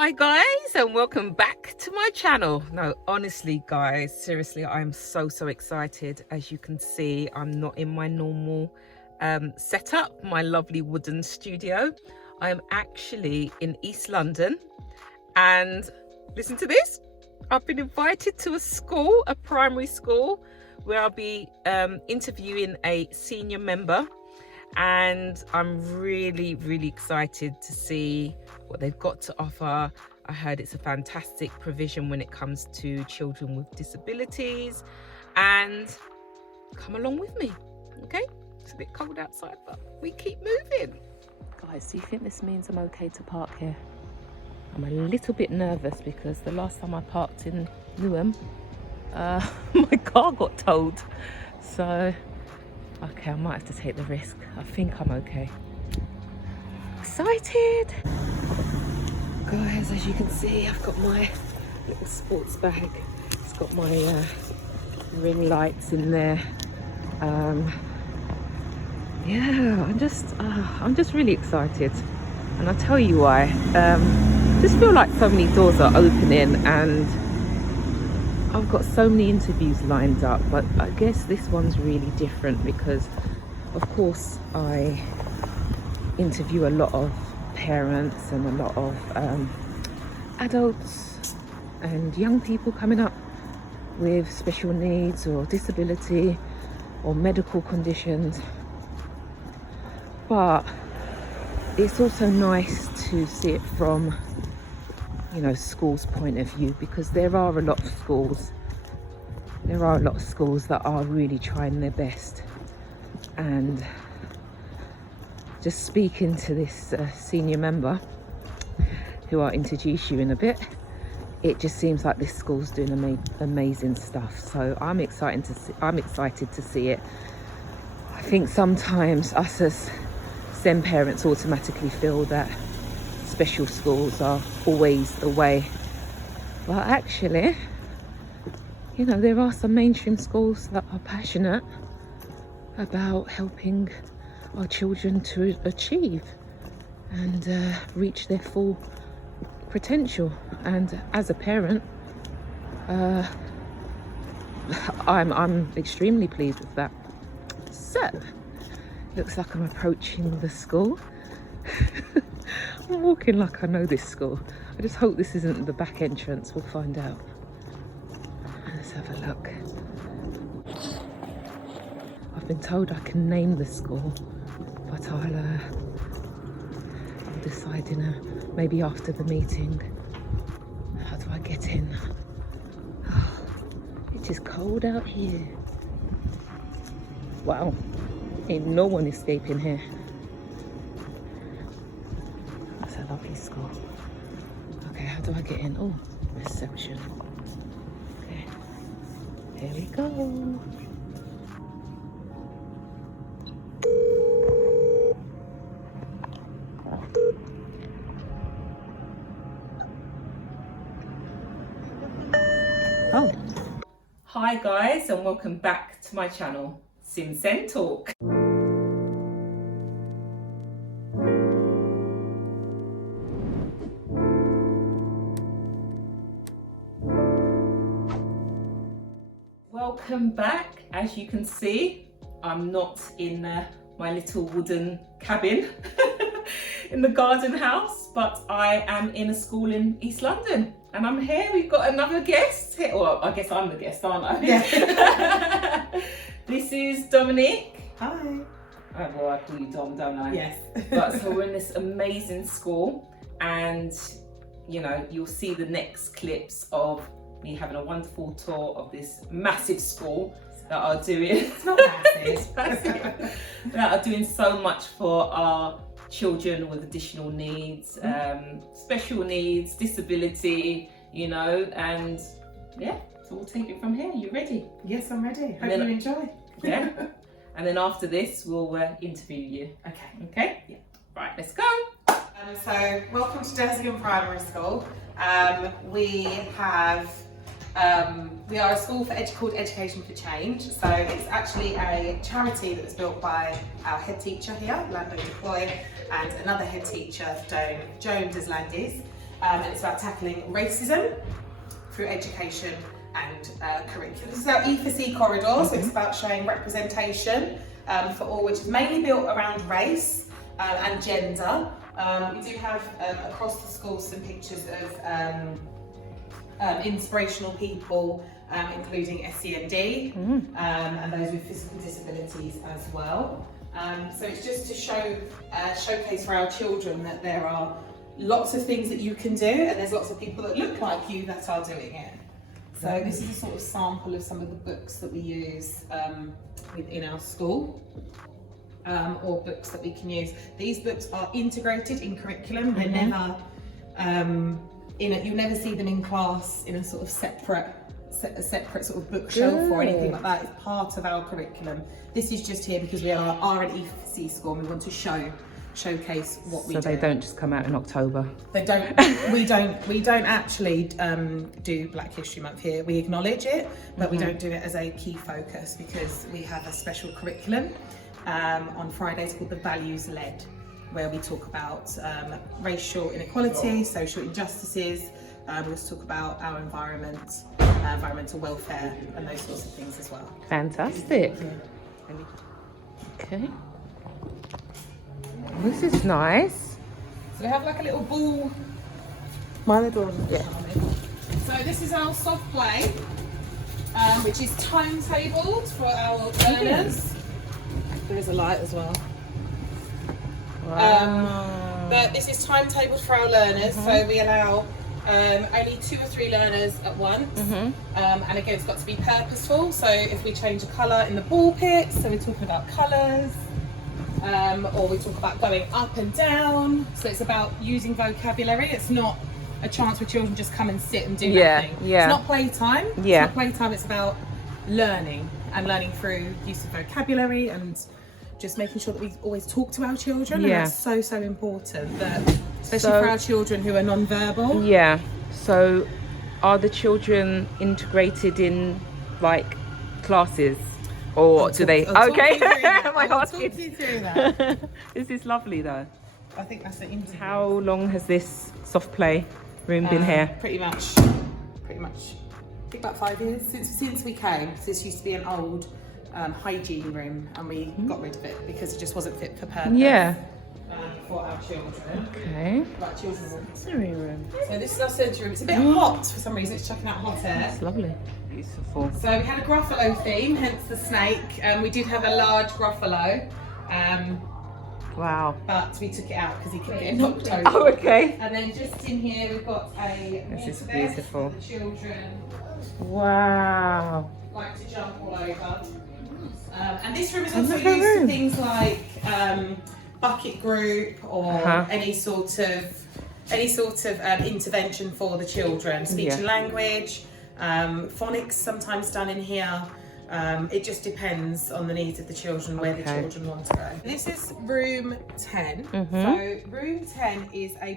Hi guys, and welcome back to my channel. No, honestly guys, seriously, I'm so excited. As you can see, I'm not in my normal setup, my lovely wooden studio. I am actually in East London, and listen to this. I've been invited to a school, a primary school, where I'll be interviewing a senior member, and I'm really excited to see what they've got to offer. I heard it's a fantastic provision when it comes to children with disabilities, and come along with me, okay? It's a bit cold outside, but we keep moving. Guys, do you think this means I'm okay to park here? I'm a little bit nervous because the last time I parked in Newham, my car got towed. So, okay, I might have to take the risk. I think I'm okay. Excited! Guys, as you can see, I've got my little sports bag. It's got my ring lights in there. Yeah, I'm just really excited, and I'll tell you why. Just feel like so many doors are opening, and I've got so many interviews lined up, but I guess this one's really different because, of course, I interview a lot of parents and a lot of adults and young people coming up with special needs or disability or medical conditions. But it's also nice to see it from, you know, school's point of view, because there are a lot of schools that are really trying their best. And just speaking to this senior member, who I'll introduce you in a bit, it just seems like this school's doing amazing stuff. So I'm excited to see it. I think sometimes us as SEND parents automatically feel that special schools are always the way, but actually, you know, there are some mainstream schools that are passionate about helping our children to achieve and reach their full potential. And as a parent, I'm extremely pleased with that. So looks like I'm approaching the school. I'm walking like I know this school. I just hope this isn't the back entrance. We'll find out. Let's have a look. I've been told I can name the school, but I'll decide maybe after the meeting. How do I get in? Oh, it is cold out here. Wow, ain't no one escaping here. That's a lovely school. Okay, how do I get in? Oh, reception. Okay, here we go. Oh. Hi guys, and welcome back to my channel, SEND Talk. Welcome back. As you can see, I'm not in my little wooden cabin in the garden house, but I am in a school in East London. And I'm here, we've got another guest here. Well, I guess I'm the guest, aren't I? Yeah. This is Dominique. Hi. Oh, well, I call you Dom, don't I? Yes. But so we're in this amazing school, and you know, you'll see the next clips of me having a wonderful tour of this massive school that are doing. It's not massive. It's massive. That are doing so much for our children with additional needs, special needs, disability, you know, and yeah, so we'll take it from here. You ready? Yes, I'm ready. Hope then, you enjoy. Yeah. And then after this, we'll interview you. Okay. Okay? Yeah. Right, let's go. So, welcome to Dersingham Primary School. We are a school called Education for Change. So it's actually a charity that was built by our head teacher here, Lando DeCoy, and another head teacher, Joan Deslandis. and it's about tackling racism through education and curriculum. This is our E4C corridor, so it's about showing representation for all, which is mainly built around race and gender. We do have across the school some pictures of inspirational people, including SEND and those with physical disabilities as well. So it's just to showcase for our children that there are lots of things that you can do, and there's lots of people that look like you that are doing it. So this is a sort of sample of some of the books that we use within our school, or books that we can use. These books are integrated in curriculum. They're never you'll never see them in class in a sort of separate sort of bookshelf or anything like that. It's part of our curriculum. This is just here because we are an EFC school and we want to showcase what we do. So they don't just come out in October? They don't. we don't actually do Black History Month here. We acknowledge it, but we don't do it as a key focus because we have a special curriculum on Fridays called the Values Led, where we talk about racial inequality, social injustices. We also talk about our environment, environmental welfare, and those sorts of things as well. Fantastic. Okay. This is nice. So we have like a little ball. Yeah. So this is our soft play, which is timetabled for our learners. There is a light as well. Wow. But this is timetabled for our learners, so we allow only 2 or 3 learners at once. And again, it's got to be purposeful. So if we change a colour in the ball pit, so we're talking about colours, or we talk about going up and down. So it's about using vocabulary. It's not a chance for children to just come and sit and do nothing. Yeah. It's not playtime. Yeah. It's not playtime. It's about learning and learning through use of vocabulary and just making sure that we always talk to our children. And that's so important, that especially for our children who are non-verbal. Yeah. So are the children integrated in like classes, or do they? Okay. My heart's talk you through that. This is lovely though. I think that's the interview. How long has this soft play room been here? Pretty much. I think about 5 years since we came. This used to be an old hygiene room, and we got rid of it because it just wasn't fit for purpose. Yeah. For our children. Okay. Like children's Sensory room. So this is our sensory room. It's a bit hot for some reason. It's chucking out hot air. It's lovely. Beautiful. So we had a Gruffalo theme, hence the snake. We did have a large Gruffalo. Wow. But we took it out because he kept getting knocked over. Oh, okay. And then just in here we've got a This is water bed beautiful. for the children. Wow. Like to jump all over. And this room is also used for things like bucket group or any sort of intervention for the children. Speech and language, phonics sometimes done in here. It just depends on the needs of the children, where the children want to go. This is room 10. So room 10 is a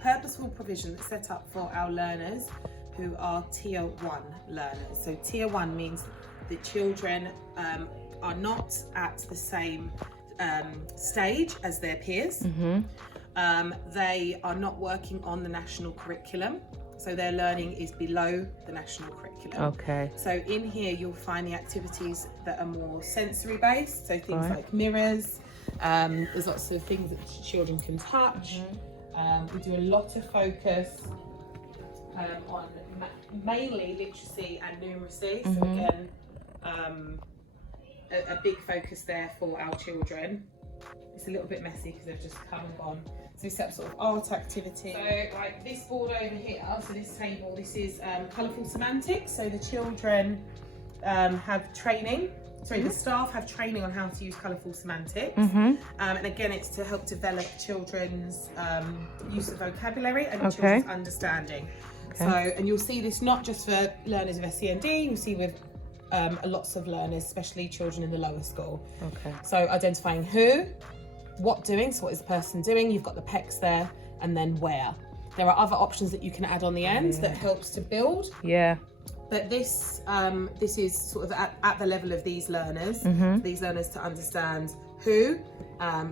purposeful provision that's set up for our learners who are tier 1 learners. So tier 1 means the children are not at the same stage as their peers. They are not working on the national curriculum, so their learning is below the national curriculum. Okay. So in here you'll find the activities that are more sensory based, so things like mirrors. There's lots of things that children can touch. We do a lot of focus on mainly literacy and numeracy. So again, a big focus there for our children. It's a little bit messy because they've just come and gone. So we set up sort of art activity. So like this board over here, so this table, this is colourful semantics. So the children have training. Sorry, the staff have training on how to use colourful semantics. And again, it's to help develop children's use of vocabulary and children's understanding. So, and you'll see this not just for learners with SEND, you'll see with lots of learners, especially children in the lower school. So identifying who, what doing, so what is the person doing, you've got the PECs there, and then where. There are other options that you can add on the end that helps to build. But this is sort of at the level of these learners, these learners to understand who,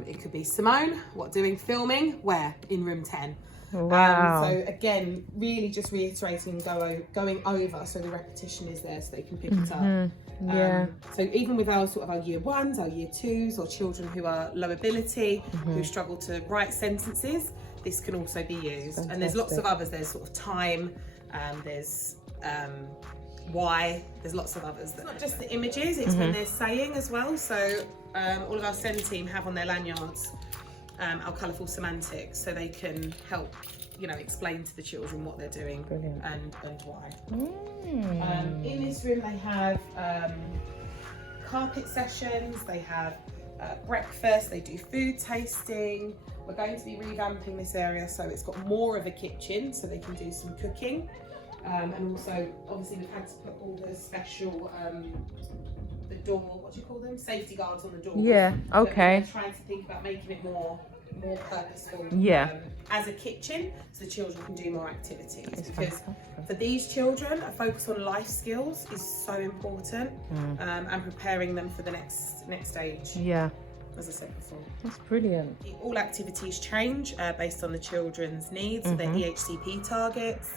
it could be Simone, what doing, filming, where, in room 10. Wow. So again, really just reiterating, going over, so the repetition is there so they can pick it up. Yeah. So even with our sort of our year ones, our year twos, or children who are low ability, who struggle to write sentences, this can also be used. Fantastic. And there's lots of others. There's sort of time, there's why, there's lots of others. It's not just the images, it's when they're saying as well. So all of our SEND team have on their lanyards our colourful semantics, so they can help, you know, explain to the children what they're doing. Brilliant. and why. In this room they have carpet sessions, they have breakfast, they do food tasting. We're going to be revamping this area so it's got more of a kitchen so they can do some cooking. And also, obviously, we've had to put all the special, the door, what do you call them? Safety guards on the door. Yeah, okay. We're trying to think about making it more purposeful. Yeah. As a kitchen, so the children can do more activities. It's because fantastic. for these children, a focus on life skills is so important, and preparing them for the next stage. Yeah. As I said before. That's brilliant. All activities change based on the children's needs, so their EHCP targets.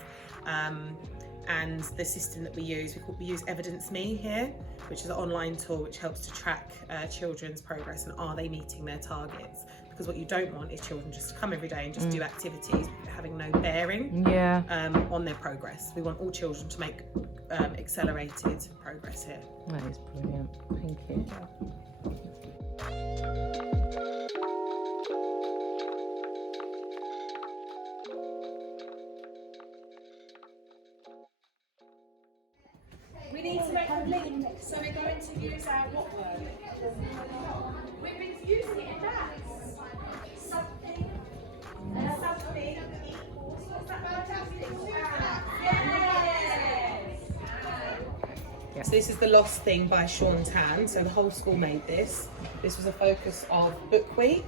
And the system that we use Evidence Me here, which is an online tool which helps to track children's progress and are they meeting their targets. Because what you don't want is children just to come every day and just do activities having no bearing on their progress. We want all children to make accelerated progress here. That is brilliant. Thank you. We need to make a link, so we're going to use our what word? We've been using it in maths. Something. Something equals. What's that fantastic? Yes! So this is The Lost Thing by Sean Tan. So the whole school made this. This was a focus of Book Week,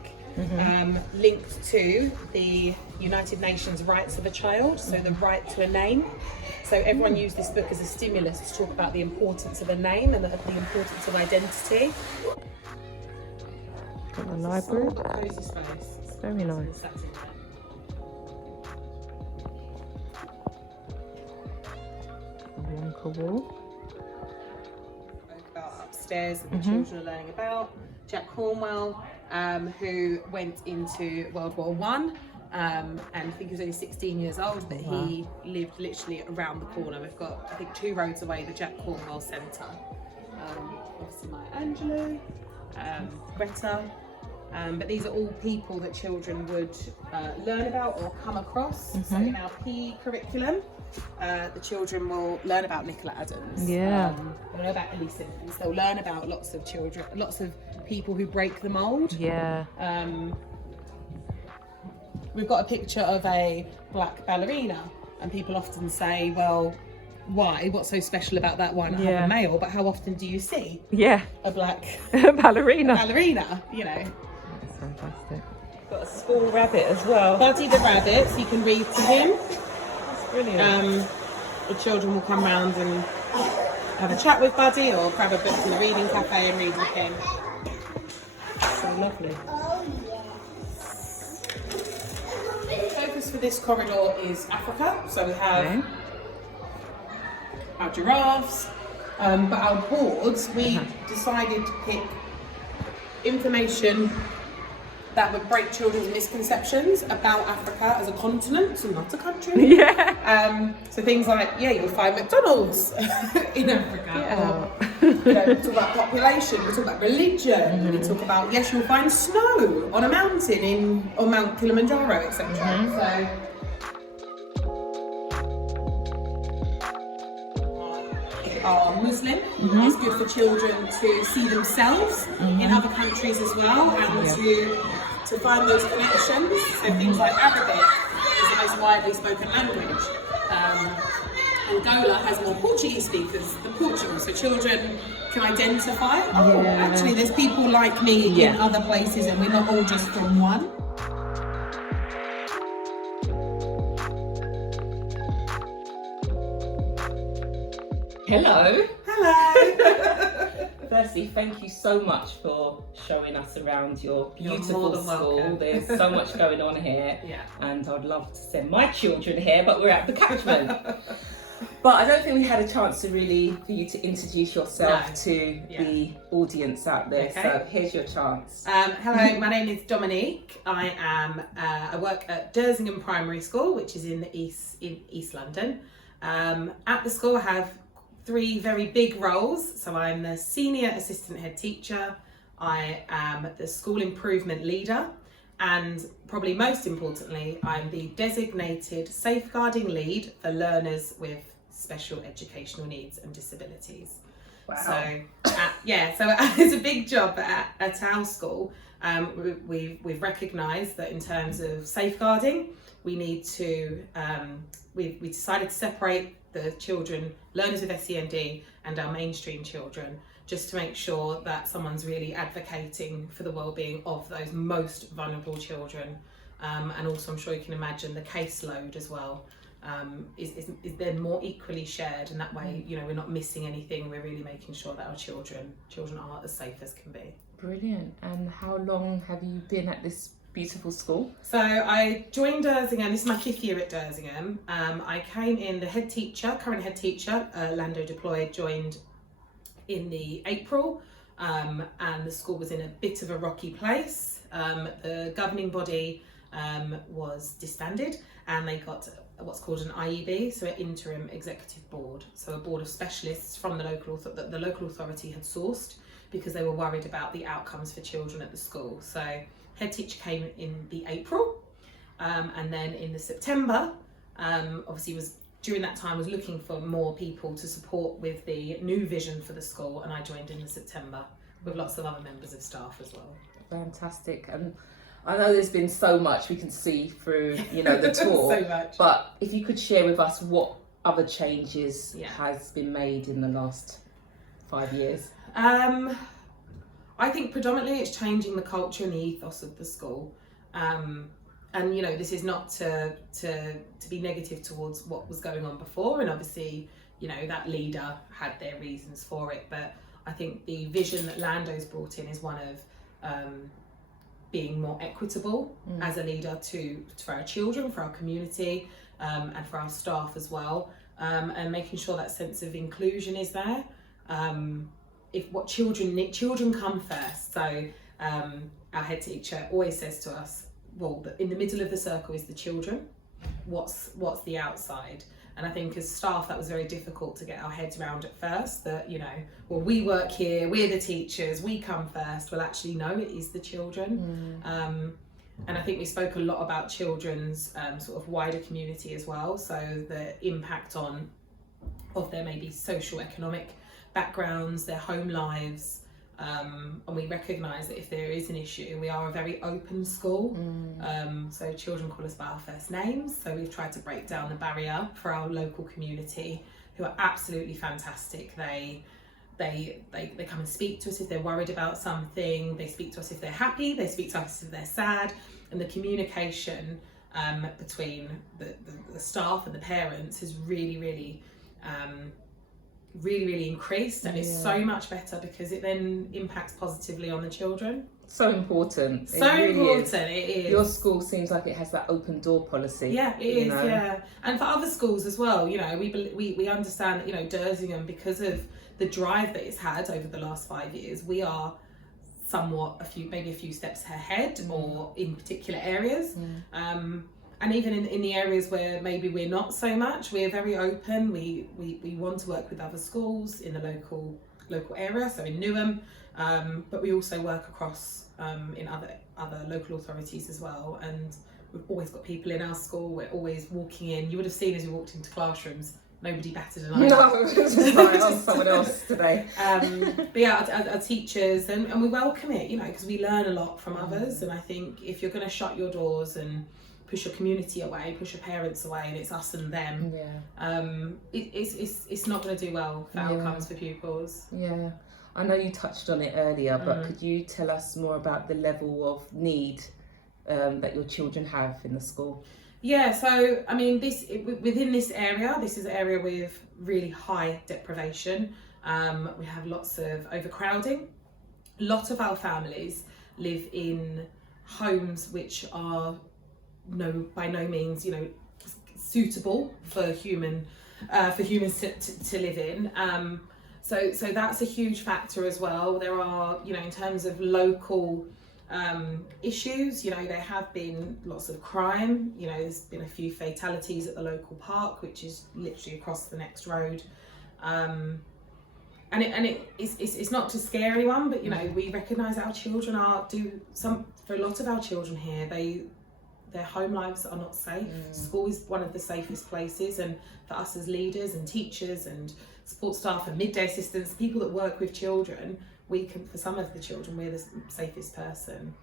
linked to the United Nations rights of a child, so the right to a name. So everyone used this book as a stimulus to talk about the importance of a name and the importance of identity. Got the library. Cosy space. Very nice. That's it. Wonka wall. About upstairs that the children are learning about. Jack Cornwell, who went into World War One. And I think he was only 16 years old, but he lived literally around the corner. We've got, I think, 2 roads away, the Jack Cornwell Centre. Obviously Maya Angelou, Greta. But these are all people that children would learn about or come across. So in our PE curriculum, the children will learn about Nicola Adams. Yeah. They'll know about Ellie Simmons. They'll learn about lots of children, lots of people who break the mould. Yeah. We've got a picture of a black ballerina, and people often say, well, why? What's so special about that one? I have a male, but how often do you see a black ballerina, you know? That's fantastic. Got a school rabbit as well. Buddy the rabbit, so you can read to him. That's brilliant. The children will come round and have a chat with Buddy or grab a book from the reading cafe and read with him. So lovely. Focus for this corridor is Africa, so we have our giraffes, but our boards, we decided to pick information that would break children's misconceptions about Africa as a continent, so not a country. So things like, you'll find McDonald's in Africa. Or, we talk about population, we talk about religion, we talk about, you'll find snow on a mountain on Mount Kilimanjaro, etc. Are Muslim. It's good for children to see themselves in other countries as well, and to find those connections. So things like Arabic is the most widely spoken language. Angola has more Portuguese speakers than Portugal, so children can identify, actually there's people like me in other places and we're not all just from one. Hello. Hello. Firstly, thank you so much for showing us around your beautiful more than school. welcome. There's so much going on here, Yeah. and I'd love to send my children here, but we're at the catchment. But I don't think we had a chance to really for you to introduce yourself to the audience out there. Okay. So here's your chance. Hello, my name is Dominique. I work at Dersingham Primary School, which is in East London. At the school, I have 3 very big roles. So I'm the senior assistant head teacher. I am the school improvement leader. And probably most importantly, I'm the designated safeguarding lead for learners with special educational needs and disabilities. Wow. So it's a big job at our school. We've recognised that in terms of safeguarding, we need to, we decided to separate the children, learners with SEND and our mainstream children, just to make sure that someone's really advocating for the well-being of those most vulnerable children. And also, I'm sure you can imagine the caseload as well is then more equally shared, and that way, you know, we're not missing anything. We're really making sure that our children are as safe as can be. Brilliant. And how long have you been at this beautiful school? So I joined Dersingham, this is my 5th year at Dersingham. I came in, the current head teacher, Lando deployed, joined in the April, and the school was in a bit of a rocky place. The governing body was disbanded, and they got what's called an IEB, so an interim executive board, so a board of specialists from the local authority had sourced because they were worried about the outcomes for children at the school. So head teacher came in the April, and then in the September, obviously during that time was looking for more people to support with the new vision for the school, and I joined in the September with lots of other members of staff as well. Fantastic. And I know there's been so much we can see through, you know, the tour. So much. But if you could share with us what other changes has been made in the last 5 years. I think predominantly it's changing the culture and the ethos of the school. And you know, this is not to be negative towards what was going on before, and obviously, you know, that leader had their reasons for it, but I think the vision that Lando's brought in is one of being more equitable as a leader for our children, for our community, and for our staff as well, and making sure that sense of inclusion is there. If what children need, children come first. So our head teacher always says to us, well, in the middle of the circle is the children. What's the outside? And I think as staff, that was very difficult to get our heads around at first, that, you know, well, we work here, we're the teachers, we come first. Well, actually, no, it is the children. And I think we spoke a lot about children's sort of wider community as well. So the impact of their maybe social economic backgrounds, their home lives. And we recognise that if there is an issue, we are a very open school. So children call us by our first names. So we've tried to break down the barrier for our local community, who are absolutely fantastic. They come and speak to us if they're worried about something. They speak to us if they're happy. They speak to us if they're sad. And the communication between the staff and the parents has really increased, and it's so much better because it then impacts positively on the children. So important. So it really important, is. it is. Your school seems like it has that open door policy. Yeah, it is, know? yeah. And for other schools as well, you know, we understand that, you know, Dersingham, because of the drive that it's had over the last 5 years, we are somewhat maybe a few steps ahead, or in particular areas. And even in the areas where maybe we're not so much, we're very open. We want to work with other schools in the local area, so in Newham, but we also work across in other local authorities as well. And we've always got people in our school. We're always walking in. You would have seen as we walked into classrooms, nobody batted an eye. No, it was just like someone else today. But yeah, our teachers, and we welcome it, you know, because we learn a lot from others. And I think if you're going to shut your doors and push your community away, push your parents away, and it's us and them, it's not going to do well for outcomes for pupils. Yeah, I know you touched on it earlier, but could you tell us more about the level of need that your children have in the school? Yeah, so I mean, within this area, this is an area with really high deprivation. We have lots of overcrowding. A lot of our families live in homes which are by no means, suitable for humans to live in. So that's a huge factor as well. There are, in terms of local issues, there have been lots of crime. There's been a few fatalities at the local park, which is literally across the next road. And it's not to scare anyone, but we recognise our children for a lot of our children here, their home lives are not safe. School is one of the safest places, and for us as leaders and teachers and support staff and midday assistants, people that work with children, for some of the children, we're the safest person.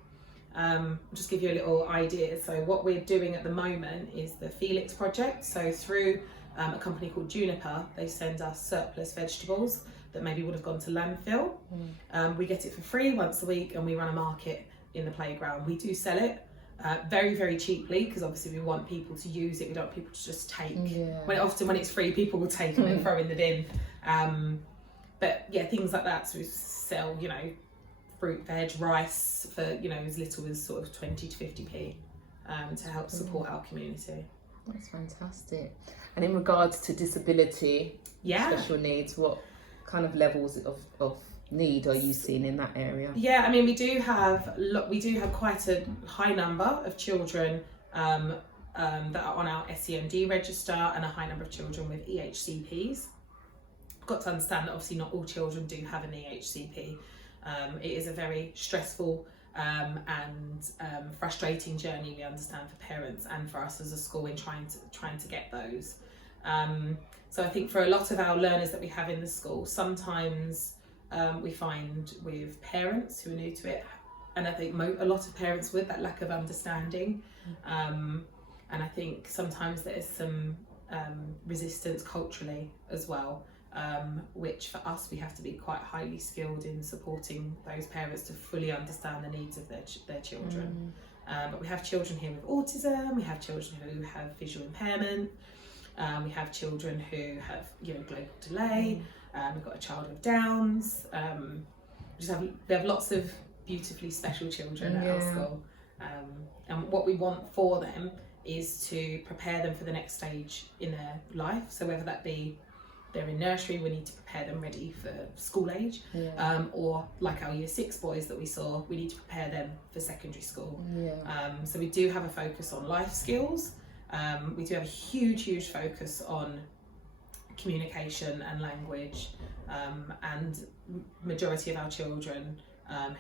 I'll just give you a little idea. So what we're doing at the moment is the Felix project. So through a company called Juniper, they send us surplus vegetables that maybe would have gone to landfill. We get it for free once a week, and we run a market in the playground. We do sell it very, very cheaply, because obviously we want people to use it. We don't want people to just take. Often when it's free, people will take and then throw in the bin. But yeah, things like that. So we sell, fruit, veg, rice for, as little as sort of 20 to 50p to help support our community. That's fantastic. And in regards to disability, special needs, what kind of levels of need are you seeing in that area? Yeah, I mean, we do have quite a high number of children that are on our SEND register, and a high number of children with EHCPs. Got to understand that obviously not all children do have an EHCP. It is a very stressful and frustrating journey, we understand, for parents and for us as a school in trying to get those. So I think for a lot of our learners that we have in the school, sometimes we find with parents who are new to it, and I think a lot of parents with that lack of understanding, and I think sometimes there is some resistance culturally as well, which for us we have to be quite highly skilled in supporting those parents to fully understand the needs of their children. But we have children here with autism, we have children who have visual impairment, we have children who have global delay. We've got a child with Downs. We have lots of beautifully special children at our school. And what we want for them is to prepare them for the next stage in their life. So whether that be they're in nursery, we need to prepare them ready for school age. Or like our year 6 boys that we saw, we need to prepare them for secondary school. So we do have a focus on life skills. We do have a huge focus on communication and language, and majority of our children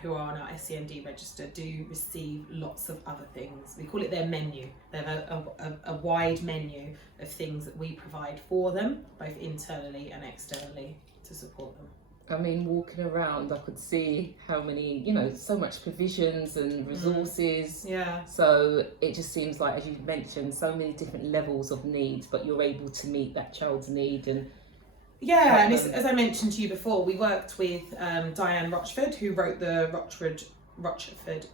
who are on our SEND register do receive lots of other things. We call it their menu. They have a wide menu of things that we provide for them, both internally and externally, to support them. I mean, walking around, I could see how many, so much provisions and resources. So it just seems like, as you mentioned, so many different levels of needs, but you're able to meet that child's need. And and as I mentioned to you before, we worked with Diane Rochford, who wrote the Rochford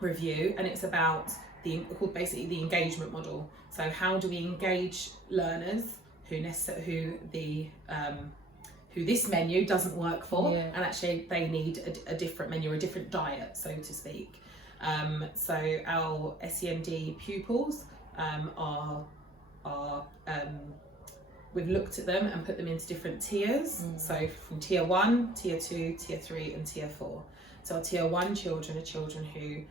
Review, and it's about basically the engagement model. So how do we engage learners who this menu doesn't work for, and actually they need a different menu, or a different diet, so to speak. So our SEND pupils we've looked at them and put them into different tiers. So from tier 1, tier 2, tier 3 and tier 4. So our tier 1 children are children who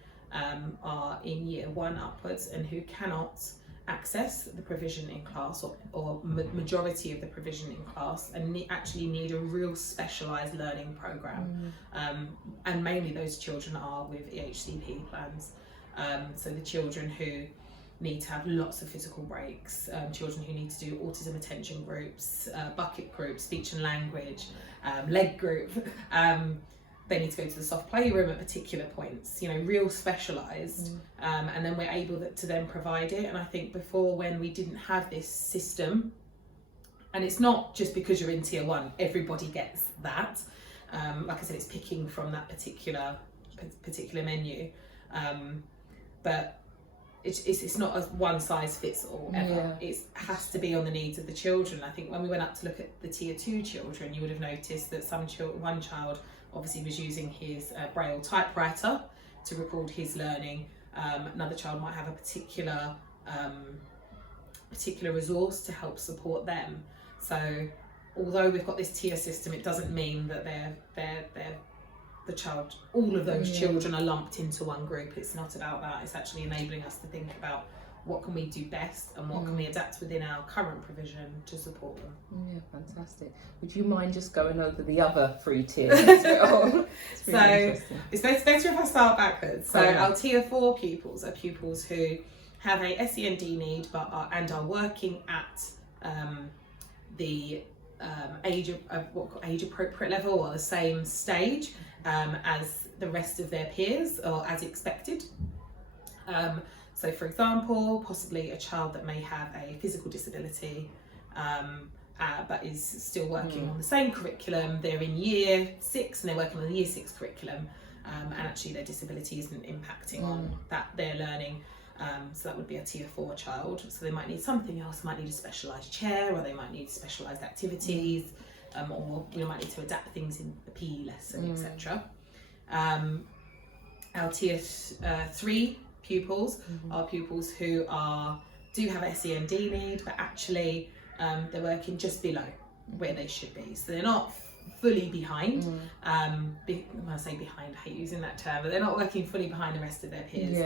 are in year 1 upwards and who cannot access the provision in class, or majority of the provision in class, and actually need a real specialised learning programme. And mainly those children are with EHCP plans. So the children who need to have lots of physical breaks, children who need to do autism attention groups, bucket groups, speech and language, leg group. They need to go to the soft playroom at particular points, real specialised, and then we're able to then provide it. And I think before, when we didn't have this system, and it's not just because you're in tier 1, everybody gets that. Like I said, it's picking from that particular menu, but it's not a one size fits all ever. It has to be on the needs of the children. I think when we went up to look at the tier 2 children, you would have noticed that one child obviously was using his Braille typewriter to record his learning. Another child might have a particular resource to help support them. So although we've got this tier system, it doesn't mean that all of those children are lumped into one group. It's not about that. It's actually enabling us to think about what can we do best and what can we adapt within our current provision to support them. Yeah, fantastic. Would you mind just going over the other 3 tiers as well? It's better if I start backwards. So our tier 4 pupils are pupils who have a SEND need and are working at the age appropriate level, or the same stage as the rest of their peers, or as expected. So for example, possibly a child that may have a physical disability but is still working on the same curriculum. They're in year 6 and they're working on the year 6 curriculum, and actually their disability isn't impacting on their learning. So that would be a tier 4 child. So they might need something else, might need a specialised chair, or they might need specialised activities, or we might need to adapt things in the PE lesson, etc. Our tier 3 pupils are pupils who do have a SEND need, but actually they're working just below where they should be. So they're not fully behind. When I say behind, I hate using that term, but they're not working fully behind the rest of their peers.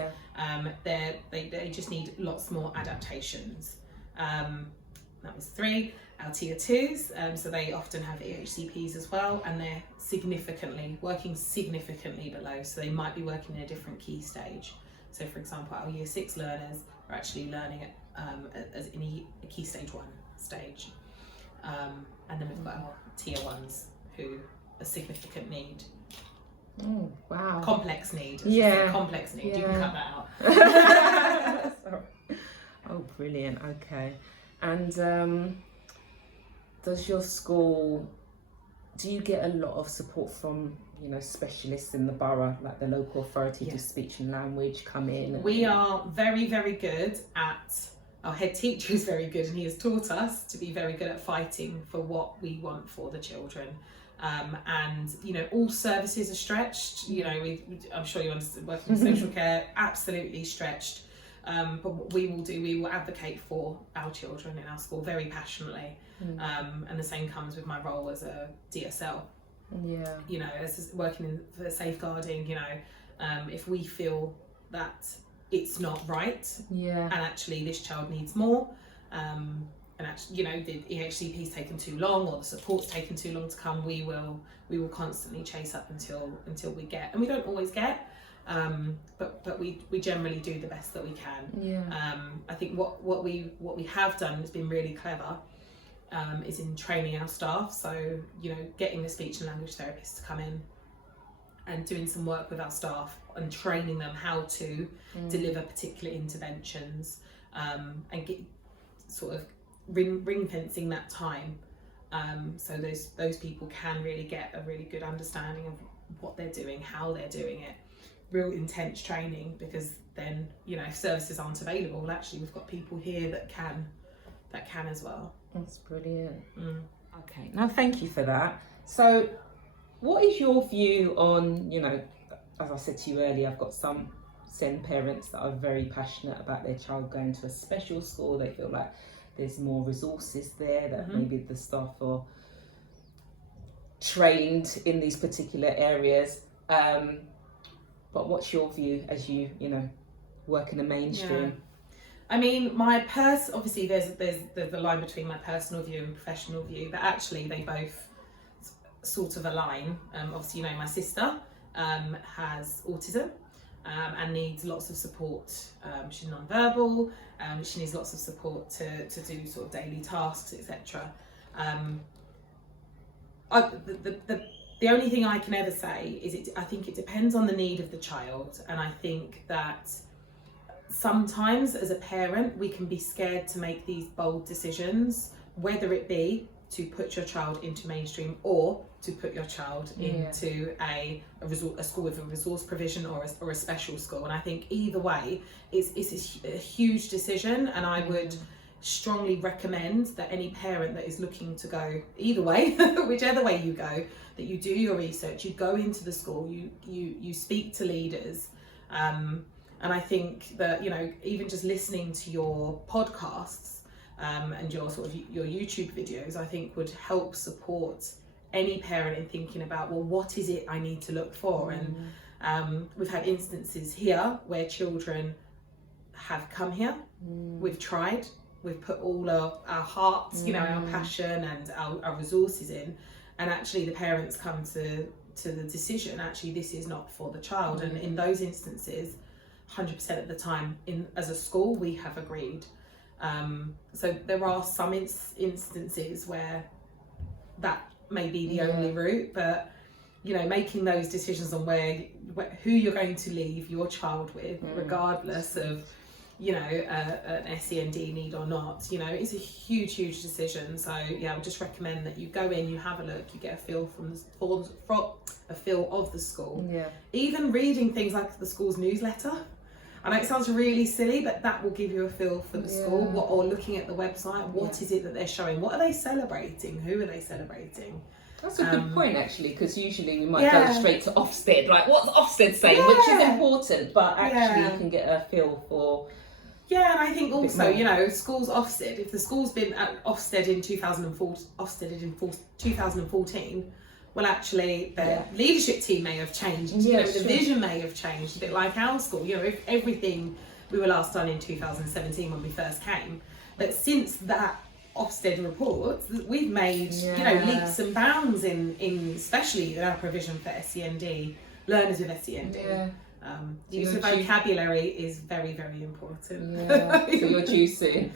They just need lots more adaptations. That was 3. Our tier 2s, so they often have EHCPs as well, and they're working significantly below, so they might be working in a different key stage. So for example, our year 6 learners are actually learning as in a key stage 1 stage. And then we've got our tier 1s who are significant need. Oh, wow. Complex need. Complex need. You can cut that out. Oh, brilliant. Okay. And does your school, do you get a lot of support from, specialists in the borough, like the local authority to speech and language come in? We are very, very good at, our head teacher is very good, and he has taught us to be very good at fighting for what we want for the children. And all services are stretched. I'm sure you understand, working in social care, absolutely stretched. But what we will advocate for our children in our school very passionately. And the same comes with my role as a DSL. As working for safeguarding. If we feel that it's not right, and actually this child needs more, and actually, the EHCP's taken too long, or the support's taken too long to come, we will constantly chase up until we get, and we don't always get, but we generally do the best that we can. I think what we have done has been really clever, is in training our staff. So getting the speech and language therapists to come in and doing some work with our staff and training them how to deliver particular interventions, and get sort of ring fencing that time, so those people can really get a really good understanding of what they're doing, how they're doing it. Real intense training, because then if services aren't available, well, actually we've got people here that can as well. That's brilliant. Okay, now thank you for that. So what is your view on, as I said to you earlier, I've got some SEND parents that are very passionate about their child going to a special school. They feel like there's more resources there, that maybe the staff are trained in these particular areas. But what's your view as you work in the mainstream? I mean, obviously there's the line between my personal view and professional view, but actually they both sort of align. Obviously, my sister has autism, and needs lots of support. She's non-verbal, she needs lots of support to do sort of daily tasks, etc. The only thing I can ever say is I think it depends on the need of the child, and I think that sometimes as a parent, we can be scared to make these bold decisions, whether it be to put your child into mainstream or to put your child into a school with a resource provision or a special school. And I think either way, it's a huge decision, and I would strongly recommend that any parent that is looking to go either way, whichever way you go, that you do your research, you go into the school, you speak to leaders. And I think that, you know, even just listening to your podcasts and your sort of your YouTube videos, I think would help support any parent in thinking about, well, what is it I need to look for? And we've had instances here where children have come here, we've tried, we've put all our hearts, you know, our passion and our resources in, and actually the parents come to the decision, actually this is not for the child. And in those instances, 100% of the time as a school we have agreed. So there are some instances where that may be the only route, but you know, making those decisions on who you're going to leave your child with, regardless of, you know, an SEND need or not, you know, it's a huge decision. So yeah, I would just recommend that you go in, you have a look, you get a feel a feel of the school. Even reading things like the school's newsletter. I know it sounds really silly, but that will give you a feel for the school. Or looking at the website, what is it that they're showing? What are they celebrating? Who are they celebrating? That's a good point, actually, because usually we might go straight to Ofsted, like what's Ofsted saying, which is important, but actually you can get a feel for. Yeah, and I think also, you know, schools Ofsted, if the school's been at Ofsted in 2014, well, actually, the leadership team may have changed. You know, the vision may have changed, a bit like our school. You know, if everything we were last done in 2017 when we first came, but since that Ofsted report, we've made you know, leaps and bounds in especially in our provision for SEND learners with SEND. Use of vocabulary is very important. So you're due soon.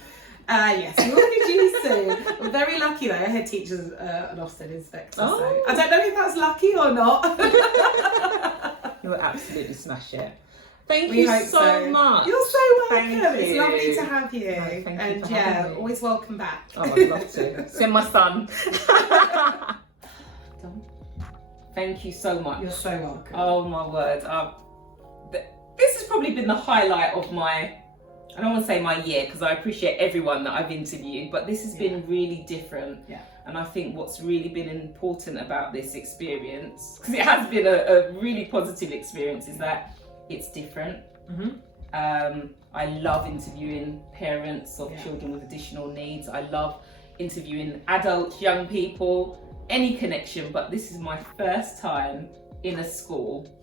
Yes, you will be due soon. I'm very lucky though. I had teachers an Ofsted inspector, so I don't know if that's lucky or not. You'll absolutely smash it. Thank you so much. You're so welcome. It's lovely to have you. No, thank and you yeah, always welcome back. Oh, I'd love to. Send my son. Thank you so much. You're so welcome. Oh my word. This has probably been the highlight of my, I don't want to say my year, because I appreciate everyone that I've interviewed, but this has been really different. And I think what's really been important about this experience, because it has been a really positive experience, is that it's different. I love interviewing parents of children with additional needs. I love interviewing adults, young people, any connection, but this is my first time in a school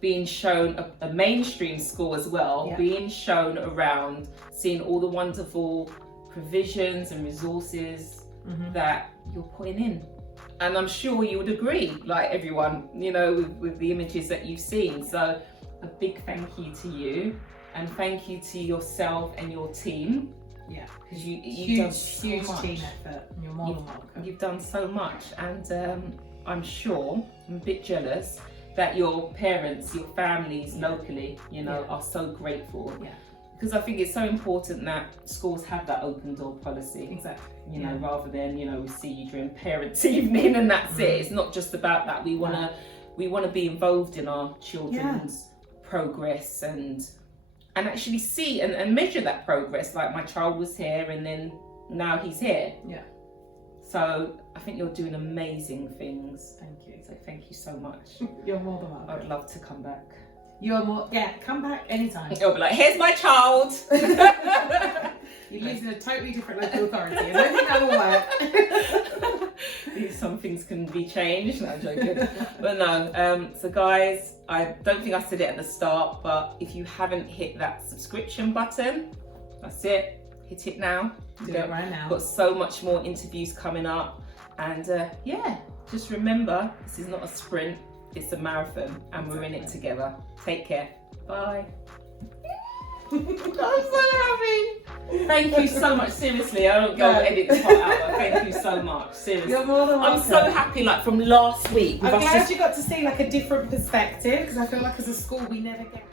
being shown, a mainstream school as well, being shown around, seeing all the wonderful provisions and resources that you're putting in. And I'm sure you would agree, like everyone, you know, with the images that you've seen. So a big thank you to you, and thank you to yourself and your team. Because you've done so much. Team effort. You're more than welcome. You've done so much, and I'm sure, I'm a bit jealous that your parents, your families locally, you know, are so grateful. Because I think it's so important that schools have that open door policy. Exactly. You know, rather than, you know, we see you during parents' evening and that's it. It's not just about that. We wanna be involved in our children's progress and actually see and measure that progress. Like my child was here and then now he's here. So I think you're doing amazing things. Thank you. So thank you so much. You're more than welcome. I'd love to come back. You're more, come back anytime. You'll be like, here's my child. You're using a totally different local authority. I don't think that will work. Some things can be changed. No, I'm joking. But no, so guys, I don't think I said it at the start, but if you haven't hit that subscription button, that's it. Hit it now. Do it right now. Got so much more interviews coming up. And just remember, this is not a sprint, it's a marathon, and we're in it together. Take care. Bye. I'm so happy. Thank you so much. Seriously, I don't go edit this part out. But thank you so much. Seriously. You're more than welcome. I'm so happy, like from last week. I'm glad you got to see like a different perspective, because I feel like as a school we never get